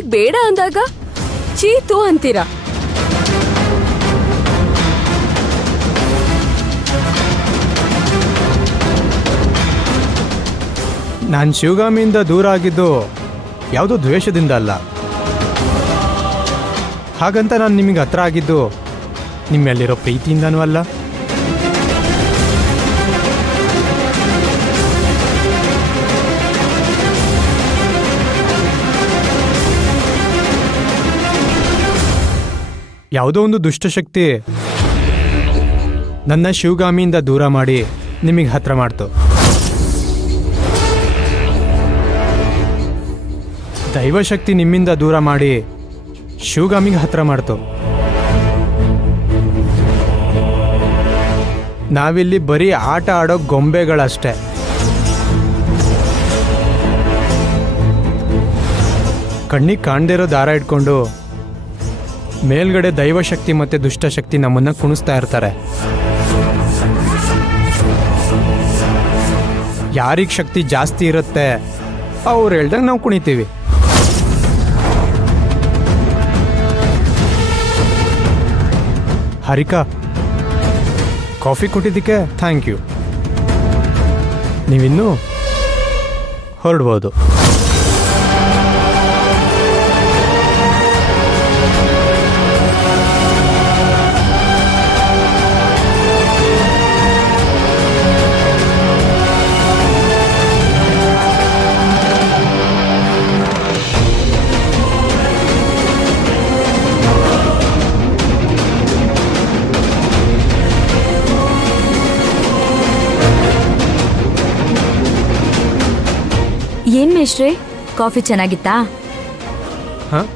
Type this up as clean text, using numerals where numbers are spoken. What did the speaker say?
ಅವಳಿಗೆ ಬೇಡ ಅಂದಾಗ ಚೀತು ಅಂತೀರಾ. ನಾನು ಶಿವಗಾಮಿಯಿಂದ ದೂರ ಆಗಿದ್ದು ಯಾವುದೋ ದ್ವೇಷದಿಂದ ಅಲ್ಲ. ಹಾಗಂತ ನಾನು ನಿಮಗೆ ಹತ್ರ ಆಗಿದ್ದು ನಿಮ್ಮಲ್ಲಿರೋ ಪ್ರೀತಿಯಿಂದನೂ ಅಲ್ಲ. ಯಾವುದೋ ಒಂದು ದುಷ್ಟಶಕ್ತಿ ನನ್ನ ಶಿವಗಾಮಿಯಿಂದ ದೂರ ಮಾಡಿ ನಿಮಗೆ ಹತ್ರ ಮಾಡ್ತು. ದೈವಶಕ್ತಿ ನಿಮ್ಮಿಂದ ದೂರ ಮಾಡಿ ಶಿವಗಾಮಿಗೆ ಹತ್ರ ಮಾಡ್ತು. ನಾವಿಲ್ಲಿ ಬರೀ ಆಟ ಆಡೋ ಗೊಂಬೆಗಳಷ್ಟೇ. ಕಣ್ಣಿಗೆ ಕಾಣದೇ ಇರೋ ದಾರ ಇಟ್ಕೊಂಡು ಮೇಲ್ಗಡೆ ದೈವಶಕ್ತಿ ಮತ್ತು ದುಷ್ಟಶಕ್ತಿ ನಮ್ಮನ್ನು ಕುಣಿಸ್ತಾ ಇರ್ತಾರೆ. ಯಾರಿಗೆ ಶಕ್ತಿ ಜಾಸ್ತಿ ಇರುತ್ತೆ ಅವ್ರು ಹೇಳ್ದಂಗೆ ನಾವು ಕುಣಿತೀವಿ. ಹರಿಕಾ, ಕಾಫಿ ಕೊಟ್ಟಿದ್ದಕ್ಕೆ ಥ್ಯಾಂಕ್ ಯು. ನೀವಿನ್ನೂ ಹೊರಡ್ಬೋದು. ಏನ್ ಮೇಷ್ಟ್ರೆ, ಕಾಫಿ ಚೆನ್ನಾಗಿತ್ತಾ? ಹಾಂ,